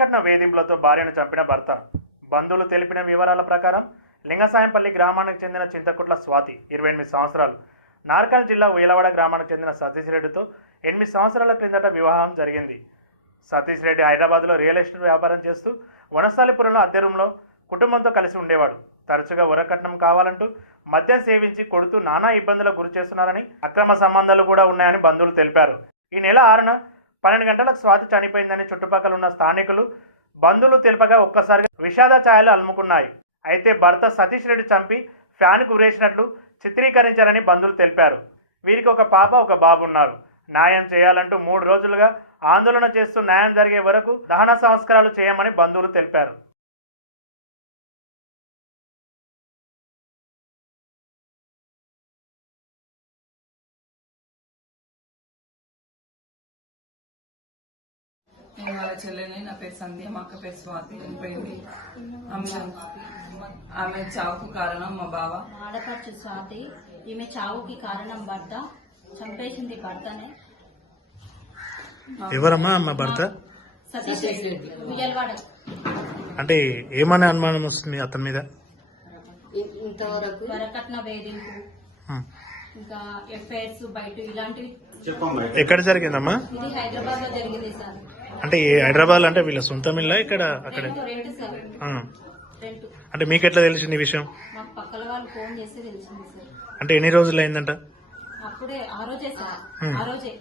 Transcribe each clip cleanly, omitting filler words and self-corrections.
వరకట్న వేధింపులతో భార్యను చంపిన భర్త. బంధువులు తెలిపిన వివరాల ప్రకారం లింగసాయంపల్లి గ్రామానికి చెందిన చింతకుట్ల స్వాతి 28 సంవత్సరాలు నార్కల్ జిల్లా ఉయలవాడ గ్రామానికి చెందిన సతీష్ రెడ్డితో 8 సంవత్సరాల క్రిందట వివాహం జరిగింది. సతీష్ రెడ్డి హైదరాబాద్లో రియల్ ఎస్టేట్ వ్యాపారం చేస్తూ వనస్థలిపురంలో అద్దె రూమ్లో కుటుంబంతో కలిసి ఉండేవాడు. తరచుగా వరకట్నం కావాలంటూ మద్యం సేవించి కొడుతూ నానా ఇబ్బందులకు గురి చేస్తున్నారని, అక్రమ సంబంధాలు కూడా ఉన్నాయని బంధువులు తెలిపారు. ఈ నెల 6న 12 గంటలకు స్వాతి చనిపోయిందని చుట్టుపక్కల ఉన్న స్థానికులు బంధువులు తెలుపగా ఒక్కసారిగా విషాద ఛాయలు అలుముకున్నాయి. అయితే భర్త సతీష్ రెడ్డి చంపి ఫ్యాన్కు ఉరేసినట్లు చిత్రీకరించారని బంధువులు తెలిపారు. వీరికి ఒక పాప, ఒక బాబు ఉన్నారు. న్యాయం చేయాలంటూ 3 రోజులుగా ఆందోళన చేస్తూ న్యాయం జరిగే వరకు దహన సంస్కారాలు చేయమని బంధువులు తెలిపారు. నేను వాళ్ళ చెల్లెని, నా పేరు సంధ్య, మా అక్క పేరు స్వాతి చనిపోయింది. ఆమె చావుకు కారణం మా బావ. ఆడపడుచు స్వాతి, ఈమె చావుకి కారణం భర్త. చంపేసింది భర్తనే. ఎవరమ్మా అమ్మ భర్త? సతీష్ రెడ్డి, ఉయ్యలవాడ. అంటే ఏమనే అనుమానం వస్తుంది అతని మీద? ఇంతవరకు వరకట్న వేధింపు, ఇంకా ఎఫ్ఐఆర్స్ బయట ఇలాంటివి. ఎక్కడ జరిగిందమ్మా? ఇది హైదరాబాద్ లో జరిగింది సార్. అంటే హైదరాబాద్ అంటే వీళ్ళ సొంతం ఇల్లా ఇక్కడ? అక్కడ రెంట్ సార్, రెంట్. అంటే మీకు ఎట్లా తెలిసింది ఈ విషయం? మాకు పక్కల వాళ్ళు ఫోన్ చేస్తే తెలిసింది సార్. అంటే ఎన్ని రోజులు అయిందంట? అప్పుడే ఆ రోజే సార్, ఆ రోజే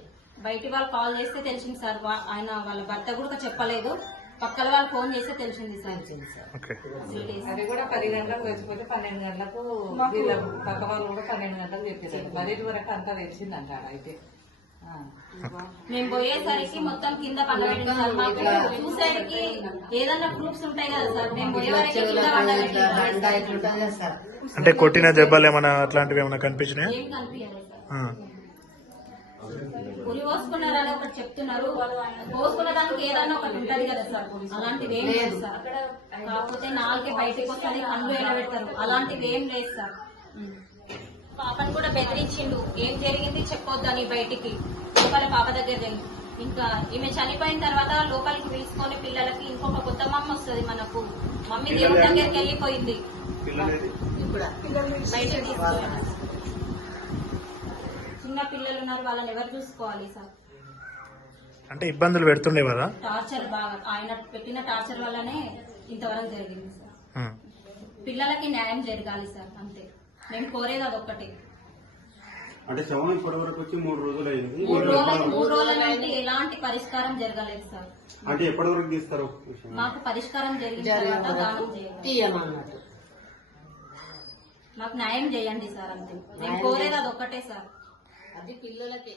బయటి వాళ్ళు కాల్ చేస్తే తెలిసింది సార్. ఆయన వాళ్ళ భర్త కూడా చెప్పలేదు, పక్కల వాళ్ళు ఫోన్ చేస్తే తెలిసింది సార్. అది కూడా 10 గంటలకు వచ్చిపోతే 12 గంటలకు వీళ్ళ పక్క వాళ్ళు కూడా 12 గంటలకు చెప్పేసారు. 10 వరకు అంతా తెలిసిందంట. అయితే మేము పోయేసరికి మొత్తం కింద పడబెట్టింది సార్. మాకు చూసేసరికి ఏదన్నా ప్రూఫ్స్ ఉంటాయి కదా సార్. మేము పోయేవరకు కింద పడబెట్టింది సార్. అంటే కొట్టిన దెబ్బలు ఏమైనా అట్లాంటివి ఏమైనా కనిపించినాయా? ఏం కనిపించలేదు సార్. ఉరి పోసుకున్నారని ఒకటి చెప్తున్నారు. పోసుకున్న దానికి ఏదన్నా ఒకటి ఉంటది కదా సార్. అలాంటివి ఏం లేదు సార్. కాకపోతే నాలుగే బయటకు వస్తుంది, కళ్ళు ఎలబెడతారు. అలాంటివి ఏం లేదు సార్. పాపను కూడా బెదిరించిండు, ఏం జరిగింది చెప్పొద్దని బయటికి. లోపల పాప దగ్గర జరిగింది. ఇంకా ఈమె చనిపోయిన తర్వాత లోపలికి పిలుచుకొని పిల్లలకి ఇంకొక కొత్త మమ్మ వస్తుంది మనకు. మమ్మీ దేవుడి దగ్గరికి వెళ్ళిపోయింది. బయటకు తీసుకుపోయినా. చిన్న పిల్లలు ఉన్నారు, వాళ్ళని ఎవరు చూసుకోవాలి సార్? అంటే ఇబ్బందులు పెడుతుండే కదా? టార్చర్ బాగా, ఆయన పెట్టిన టార్చర్ వల్లనే ఇంతవరకు జరిగింది సార్. పిల్లలకి న్యాయం జరగాలి సార్, అంతే. మేము కోరేది అదొక్కటి. అంటే శవం ఇప్పటి వరకు వచ్చి 3 రోజులు అయింది. 3 రోజుల నుండి ఎలాంటి పరిష్కారం జరగలేదు సార్. అంటే ఎప్పటి వరకు తీస్తారు? మాకు పరిష్కారం జరిగిన తర్వాత దానం చేయాలి. మాకు న్యాయం చేయండి సార్, అంతే. మేము కోరేది అదొక్కటే సార్. అది పిల్లలకే.